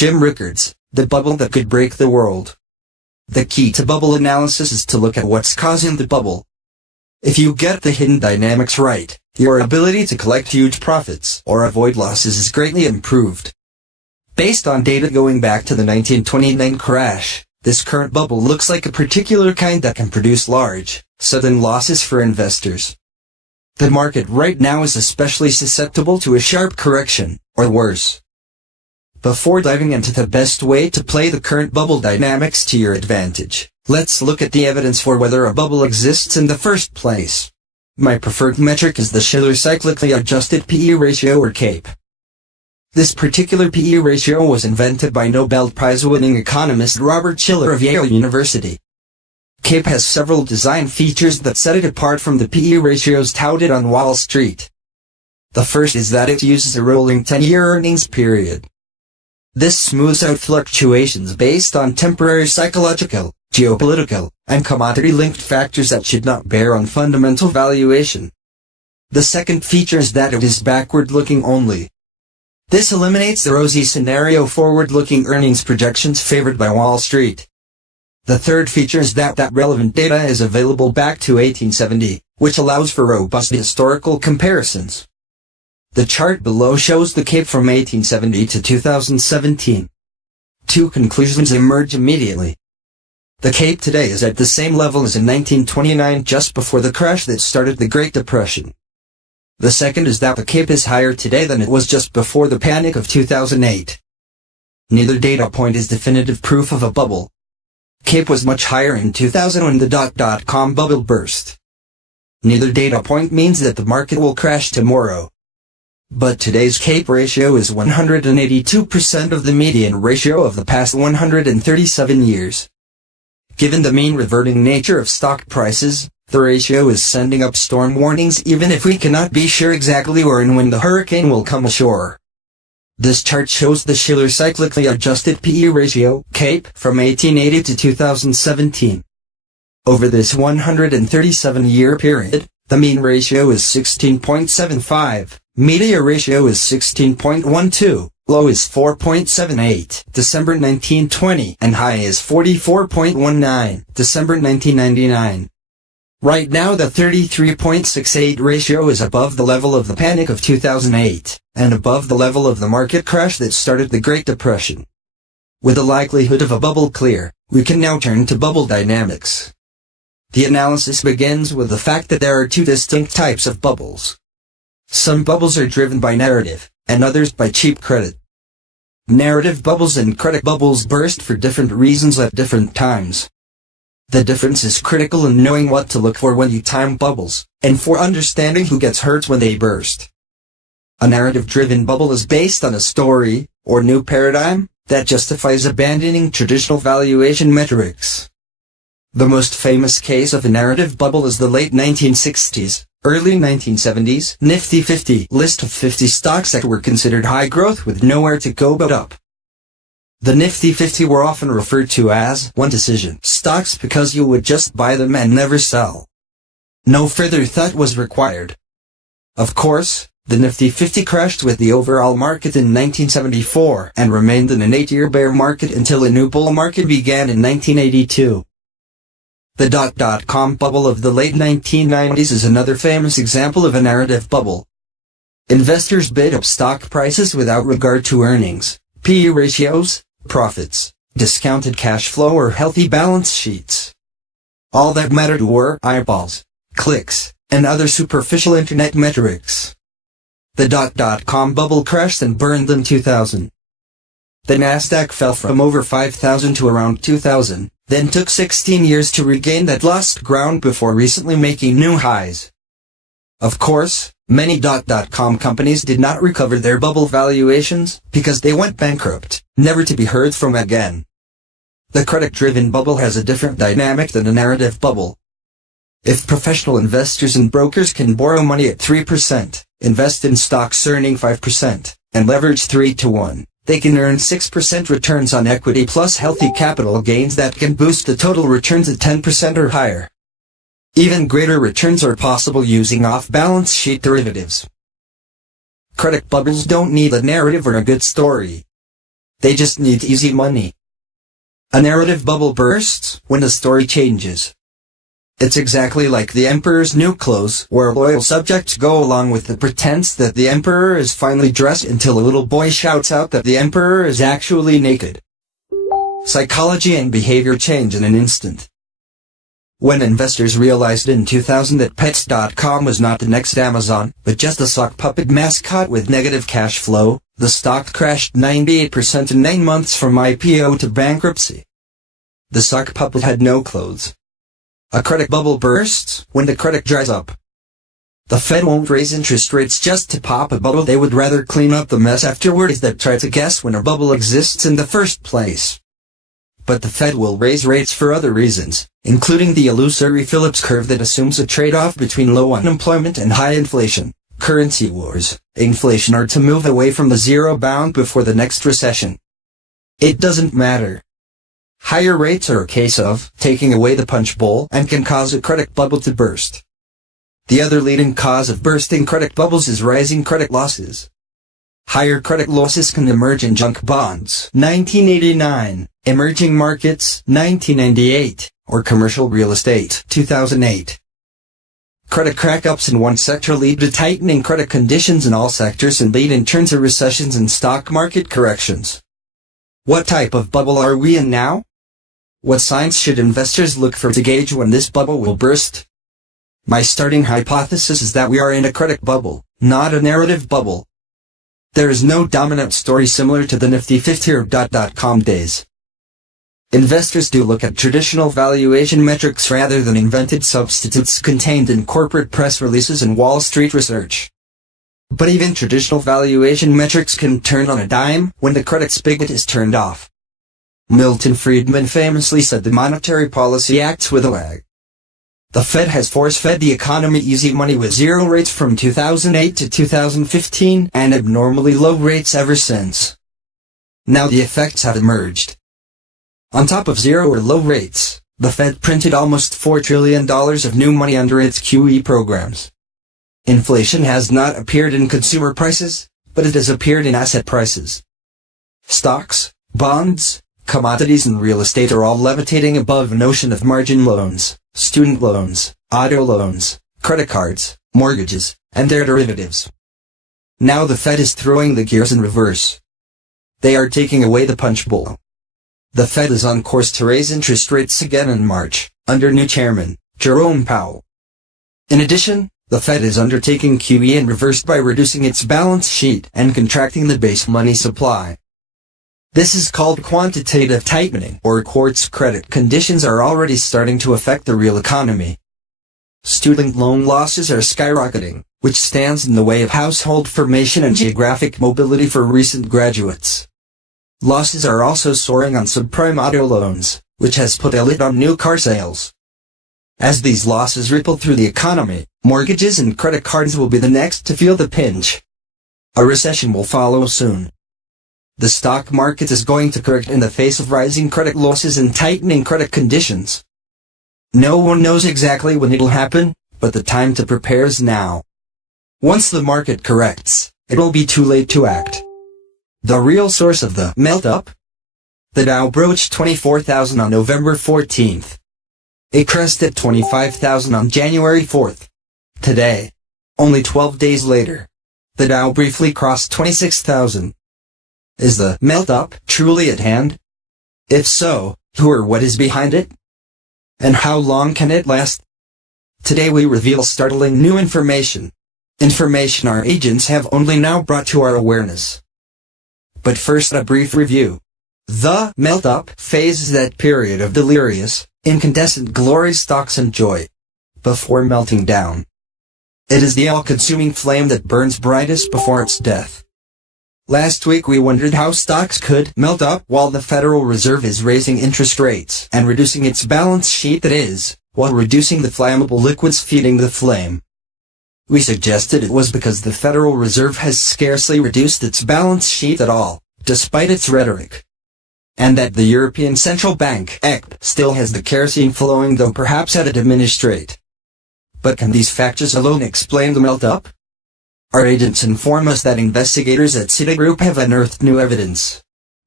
Jim Rickards, the bubble that could break the world. The key to bubble analysis is to look at what's causing the bubble. If you get the hidden dynamics right, your ability to collect huge profits or avoid losses is greatly improved. Based on data going back to the 1929 crash, this current bubble looks like a particular kind that can produce large, sudden losses for investors. The market right now is especially susceptible to a sharp correction, or worse. Before diving into the best way to play the current bubble dynamics to your advantage, let's look at the evidence for whether a bubble exists in the first place. My preferred metric is the Shiller cyclically adjusted PE ratio, or CAPE. This particular PE ratio was invented by Nobel Prize-winning economist Robert Shiller of Yale University. CAPE has several design features that set it apart from the PE ratios touted on Wall Street. The first is that it uses a rolling 10-year earnings period. This smooths out fluctuations based on temporary psychological, geopolitical, and commodity-linked factors that should not bear on fundamental valuation. The second feature is that it is backward-looking only. This eliminates the rosy scenario forward-looking earnings projections favored by Wall Street. The third feature is that relevant data is available back to 1870, which allows for robust historical comparisons. The chart below shows the CAPE from 1870 to 2017. Two conclusions emerge immediately. The CAPE today is at the same level as in 1929, just before the crash that started the Great Depression. The second is that the CAPE is higher today than it was just before the panic of 2008. Neither data point is definitive proof of a bubble. CAPE was much higher in 2000 when the .com bubble burst. Neither data point means that the market will crash tomorrow. But today's CAPE ratio is 182% of the median ratio of the past 137 years. Given the mean reverting nature of stock prices, the ratio is sending up storm warnings even if we cannot be sure exactly where and when the hurricane will come ashore. This chart shows the Shiller cyclically adjusted PE ratio, CAPE, from 1880 to 2017. Over this 137-year period, the mean ratio is 16.75, median ratio is 16.12, low is 4.78, December 1920, and high is 44.19, December 1999. Right now the 33.68 ratio is above the level of the panic of 2008, and above the level of the market crash that started the Great Depression. With the likelihood of a bubble clear, we can now turn to bubble dynamics. The analysis begins with the fact that there are two distinct types of bubbles. Some bubbles are driven by narrative, and others by cheap credit. Narrative bubbles and credit bubbles burst for different reasons at different times. The difference is critical in knowing what to look for when you time bubbles, and for understanding who gets hurt when they burst. A narrative-driven bubble is based on a story, or new paradigm, that justifies abandoning traditional valuation metrics. The most famous case of a narrative bubble is the late 1960s, early 1970s Nifty 50 list of 50 stocks that were considered high growth with nowhere to go but up. The Nifty 50 were often referred to as one-decision stocks because you would just buy them and never sell. No further thought was required. Of course, the Nifty 50 crashed with the overall market in 1974 and remained in an 8-year bear market until a new bull market began in 1982. The .com bubble of the late 1990s is another famous example of a narrative bubble. Investors bid up stock prices without regard to earnings, PE ratios, profits, discounted cash flow or healthy balance sheets. All that mattered were eyeballs, clicks, and other superficial internet metrics. The .com bubble crashed and burned in 2000. The Nasdaq fell from over 5,000 to around 2,000, then took 16 years to regain that lost ground before recently making new highs. Of course, many .com companies did not recover their bubble valuations because they went bankrupt, never to be heard from again. The credit-driven bubble has a different dynamic than a narrative bubble. If professional investors and brokers can borrow money at 3%, invest in stocks earning 5%, and leverage 3 to 1, they can earn 6% returns on equity plus healthy capital gains that can boost the total returns at 10% or higher. Even greater returns are possible using off-balance sheet derivatives. Credit bubbles don't need a narrative or a good story. They just need easy money. A narrative bubble bursts when the story changes. It's exactly like the emperor's new clothes, where loyal subjects go along with the pretense that the emperor is finely dressed until a little boy shouts out that the emperor is actually naked. Psychology and behavior change in an instant. When investors realized in 2000 that Pets.com was not the next Amazon, but just a sock puppet mascot with negative cash flow, the stock crashed 98% in 9 months from IPO to bankruptcy. The sock puppet had no clothes. A credit bubble bursts when the credit dries up. The Fed won't raise interest rates just to pop a bubble. They would rather clean up the mess afterwards that try to guess when a bubble exists in the first place. But the Fed will raise rates for other reasons, including the illusory Phillips curve that assumes a trade-off between low unemployment and high inflation. Currency wars, inflation are to move away from the zero bound before the next recession. It doesn't matter. Higher rates are a case of taking away the punch bowl and can cause a credit bubble to burst. The other leading cause of bursting credit bubbles is rising credit losses. Higher credit losses can emerge in junk bonds, 1989, emerging markets, 1998, or commercial real estate, 2008. Credit crack-ups in one sector lead to tightening credit conditions in all sectors and lead in turn to recessions and stock market corrections. What type of bubble are we in now? What signs should investors look for to gauge when this bubble will burst? My starting hypothesis is that we are in a credit bubble, not a narrative bubble. There is no dominant story similar to the Nifty 50 or .com days. Investors do look at traditional valuation metrics rather than invented substitutes contained in corporate press releases and Wall Street research. But even traditional valuation metrics can turn on a dime when the credit spigot is turned off. Milton Friedman famously said the monetary policy acts with a lag. The Fed has force-fed the economy easy money with zero rates from 2008 to 2015 and abnormally low rates ever since. Now the effects have emerged. On top of zero or low rates, the Fed printed almost $4 trillion of new money under its QE programs. Inflation has not appeared in consumer prices, but it has appeared in asset prices. Stocks, bonds, commodities and real estate are all levitating above a notion of margin loans, student loans, auto loans, credit cards, mortgages, and their derivatives. Now the Fed is throwing the gears in reverse. They are taking away the punch bowl. The Fed is on course to raise interest rates again in March, under new chairman, Jerome Powell. In addition, the Fed is undertaking QE in reverse by reducing its balance sheet and contracting the base money supply. This is called quantitative tightening, or quartz. Credit conditions are already starting to affect the real economy. Student loan losses are skyrocketing, which stands in the way of household formation and geographic mobility for recent graduates. Losses are also soaring on subprime auto loans, which has put a lid on new car sales. As these losses ripple through the economy, mortgages and credit cards will be the next to feel the pinch. A recession will follow soon. The stock market is going to correct in the face of rising credit losses and tightening credit conditions. No one knows exactly when it'll happen, but the time to prepare is now. Once the market corrects, it'll be too late to act. The real source of the melt-up? The Dow broached 24,000 on November 14th. It crested 25,000 on January 4th. Today, only 12 days later, the Dow briefly crossed 26,000. Is the melt-up truly at hand? If so, who or what is behind it? And how long can it last? Today we reveal startling new information. Information our agents have only now brought to our awareness. But first a brief review. The melt-up phase is that period of delirious, incandescent glory stocks enjoy before melting down. It is the all-consuming flame that burns brightest before its death. Last week we wondered how stocks could melt up while the Federal Reserve is raising interest rates and reducing its balance sheet, that is, while reducing the flammable liquids feeding the flame. We suggested it was because the Federal Reserve has scarcely reduced its balance sheet at all, despite its rhetoric. And that the European Central Bank (ECB) still has the kerosene flowing, though perhaps at a diminished rate. But can these factors alone explain the melt-up? Our agents inform us that investigators at Citigroup have unearthed new evidence.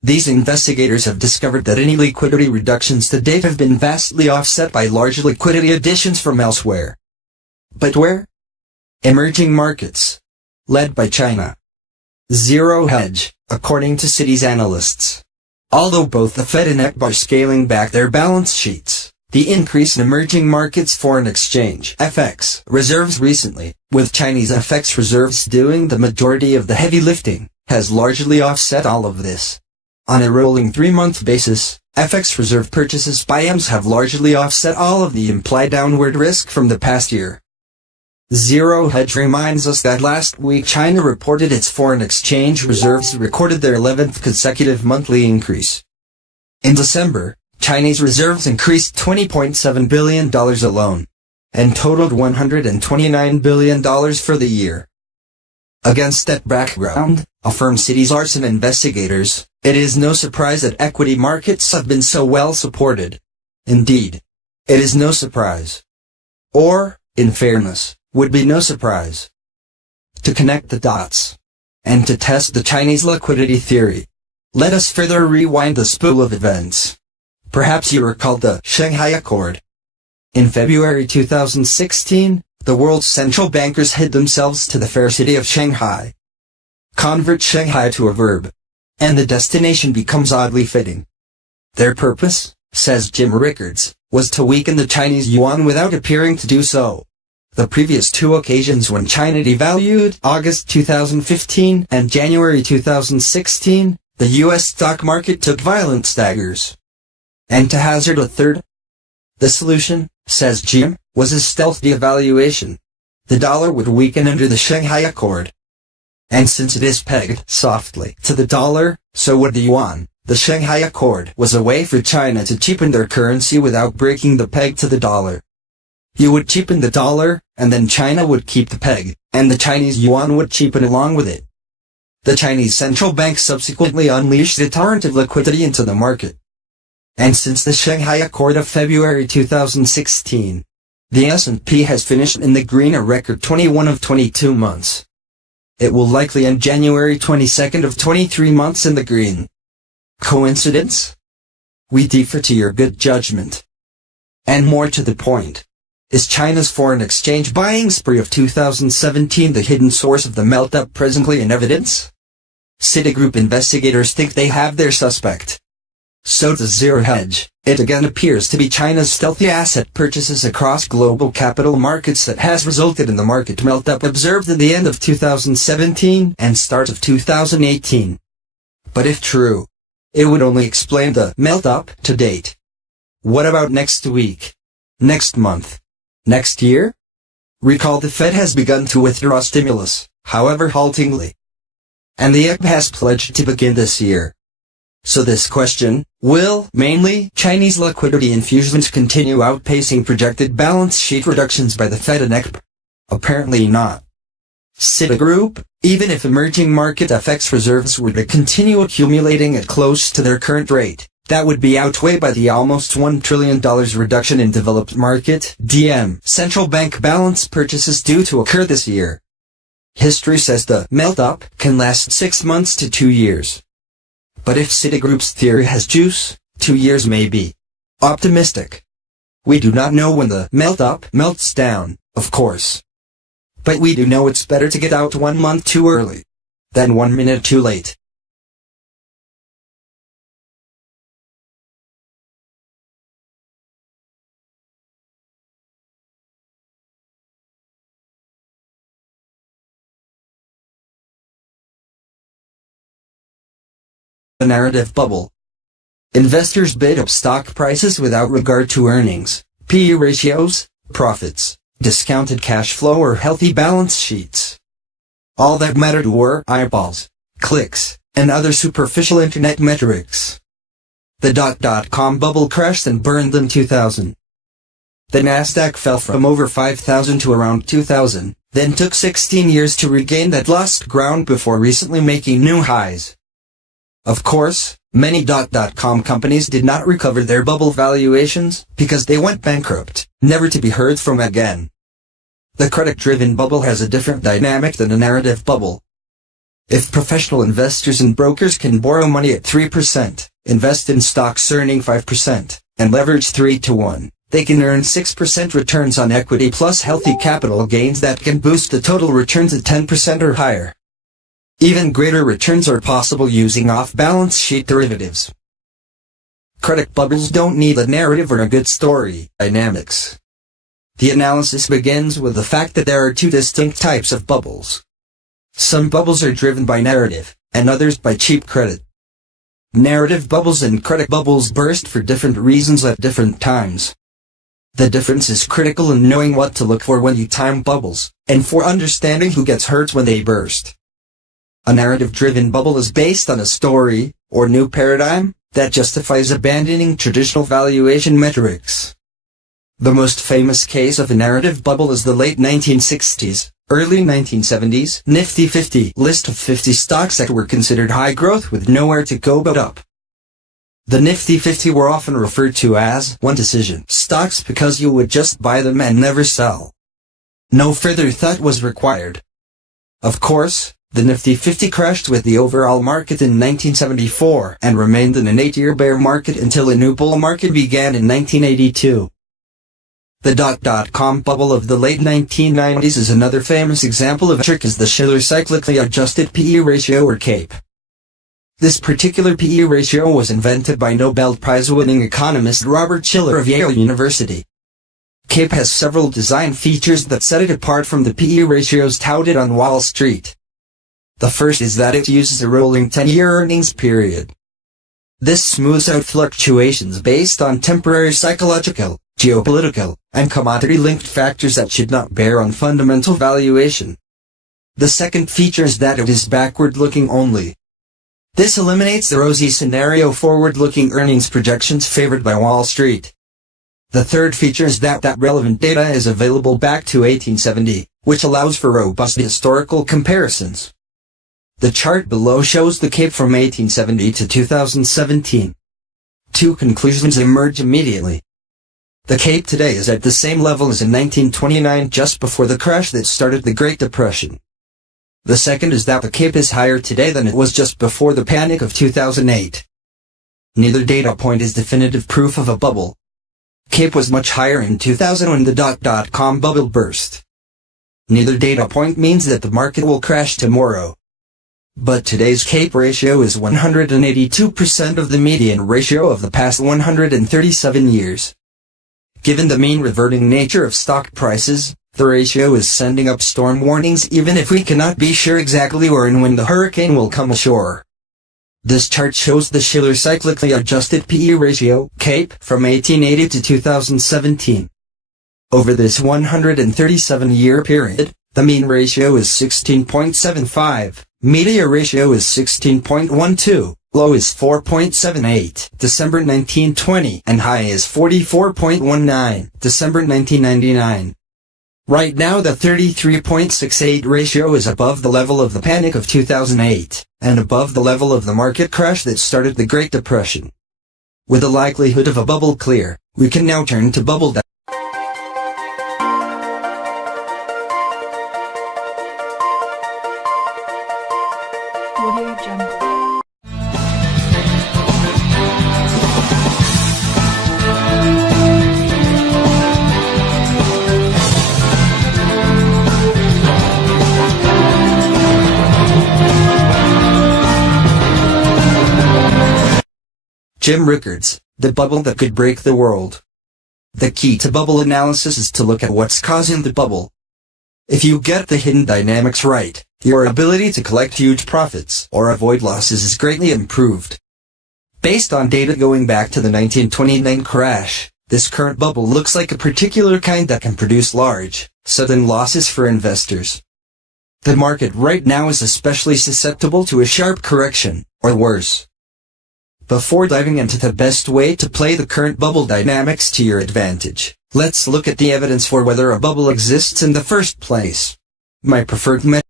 These investigators have discovered that any liquidity reductions to date have been vastly offset by large liquidity additions from elsewhere. But where? Emerging markets. Led by China. Zero hedge, according to Citi's analysts. Although both the Fed and ECB are scaling back their balance sheets, the increase in emerging markets foreign exchange (FX) reserves recently, with Chinese FX reserves doing the majority of the heavy lifting, has largely offset all of this. On a rolling 3-month basis, FX reserve purchases by EMs have largely offset all of the implied downward risk from the past year. Zero hedge reminds us that last week China reported its foreign exchange reserves recorded their 11th consecutive monthly increase. In December, Chinese reserves increased $20.7 billion alone, and totaled $129 billion for the year. Against that background, affirm Citi's arson investigators, it is no surprise that equity markets have been so well supported. Indeed, it is no surprise. Or, in fairness, would be no surprise. To connect the dots, and to test the Chinese liquidity theory, let us further rewind the spool of events. Perhaps you recall the Shanghai Accord. In February 2016, the world's central bankers hid themselves to the fair city of Shanghai. Convert Shanghai to a verb, and the destination becomes oddly fitting. Their purpose, says Jim Rickards, was to weaken the Chinese yuan without appearing to do so. The previous two occasions when China devalued, August 2015 and January 2016, the U.S. stock market took violent staggers. And to hazard a third? The solution, says Jim, was a stealth devaluation. The dollar would weaken under the Shanghai Accord. And since it is pegged softly to the dollar, so would the yuan. The Shanghai Accord was a way for China to cheapen their currency without breaking the peg to the dollar. You would cheapen the dollar, and then China would keep the peg, and the Chinese yuan would cheapen along with it. The Chinese central bank subsequently unleashed a torrent of liquidity into the market. And since the Shanghai Accord of February 2016, the S&P has finished in the green a record 21 of 22 months. It will likely end January 22nd of 23 months in the green. Coincidence? We defer to your good judgment. And more to the point, is China's foreign exchange buying spree of 2017 the hidden source of the melt-up presently in evidence? Citigroup investigators think they have their suspect. So does Zero Hedge. It again appears to be China's stealthy asset purchases across global capital markets that has resulted in the market melt-up observed at the end of 2017 and start of 2018. But if true, it would only explain the melt-up to date. What about next week? Next month? Next year? Recall the Fed has begun to withdraw stimulus, however haltingly. And the ECB has pledged to begin this year. So this question, will mainly Chinese liquidity infusions continue outpacing projected balance sheet reductions by the Fed and ECB? Apparently not. Citigroup, even if emerging market FX reserves were to continue accumulating at close to their current rate, that would be outweighed by the almost $1 trillion reduction in developed market (DM) central bank balance purchases due to occur this year. History says the melt-up can last 6 months to 2 years. But if Citigroup's theory has juice, 2 years may be optimistic. We do not know when the melt-up melts down, of course. But we do know it's better to get out 1 month too early than 1 minute too late. The narrative bubble. Investors bid up stock prices without regard to earnings, PE ratios, profits, discounted cash flow or healthy balance sheets. All that mattered were eyeballs, clicks, and other superficial internet metrics. The .com bubble crashed and burned in 2000. The Nasdaq fell from over 5,000 to around 2,000, then took 16 years to regain that lost ground before recently making new highs. Of course, many .com companies did not recover their bubble valuations because they went bankrupt, never to be heard from again. The credit-driven bubble has a different dynamic than a narrative bubble. If professional investors and brokers can borrow money at 3%, invest in stocks earning 5%, and leverage 3 to 1, they can earn 6% returns on equity plus healthy capital gains that can boost the total returns at 10% or higher. Even greater returns are possible using off-balance sheet derivatives. Credit bubbles don't need a narrative or a good story. Dynamics. The analysis begins with the fact that there are two distinct types of bubbles. Some bubbles are driven by narrative, and others by cheap credit. Narrative bubbles and credit bubbles burst for different reasons at different times. The difference is critical in knowing what to look for when you time bubbles, and for understanding who gets hurt when they burst. A narrative-driven bubble is based on a story, or new paradigm, that justifies abandoning traditional valuation metrics. The most famous case of a narrative bubble is the late 1960s, early 1970s Nifty 50 list of 50 stocks that were considered high growth with nowhere to go but up. The Nifty 50 were often referred to as one-decision stocks because you would just buy them and never sell. No further thought was required. Of course, the Nifty 50 crashed with the overall market in 1974 and remained in an 8-year bear market until a new bull market began in 1982. The dot-com bubble of the late 1990s is another famous example of a trick is the Shiller cyclically adjusted PE ratio or CAPE. This particular PE ratio was invented by Nobel Prize-winning economist Robert Shiller of Yale University. CAPE has several design features that set it apart from the PE ratios touted on Wall Street. The first is that it uses a rolling 10-year earnings period. This smooths out fluctuations based on temporary psychological, geopolitical, and commodity-linked factors that should not bear on fundamental valuation. The second feature is that it is backward-looking only. This eliminates the rosy scenario forward-looking earnings projections favored by Wall Street. The third feature is that relevant data is available back to 1870, which allows for robust historical comparisons. The chart below shows the CAPE from 1870 to 2017. Two conclusions emerge immediately. The CAPE today is at the same level as in 1929, just before the crash that started the Great Depression. The second is that the CAPE is higher today than it was just before the panic of 2008. Neither data point is definitive proof of a bubble. CAPE was much higher in 2000 when the dot-com bubble burst. Neither data point means that the market will crash tomorrow. But today's CAPE ratio is 182% of the median ratio of the past 137 years. Given the mean reverting nature of stock prices, the ratio is sending up storm warnings even if we cannot be sure exactly where and when the hurricane will come ashore. This chart shows the Shiller cyclically adjusted PE ratio, CAPE, from 1880 to 2017. Over this 137-year period, the mean ratio is 16.75. Median ratio is 16.12, low is 4.78, December 1920, and high is 44.19, December 1999. Right now the 33.68 ratio is above the level of the panic of 2008, and above the level of the market crash that started the Great Depression. With the likelihood of a bubble clear, we can now turn to bubble dynamics. Audio Jungle. Jim Rickards, the bubble that could break the world. The key to bubble analysis is to look at what's causing the bubble. If you get the hidden dynamics right, your ability to collect huge profits or avoid losses is greatly improved. Based on data going back to the 1929 crash, this current bubble looks like a particular kind that can produce large, sudden losses for investors. The market right now is especially susceptible to a sharp correction, or worse. Before diving into the best way to play the current bubble dynamics to your advantage, let's look at the evidence for whether a bubble exists in the first place. My preferred method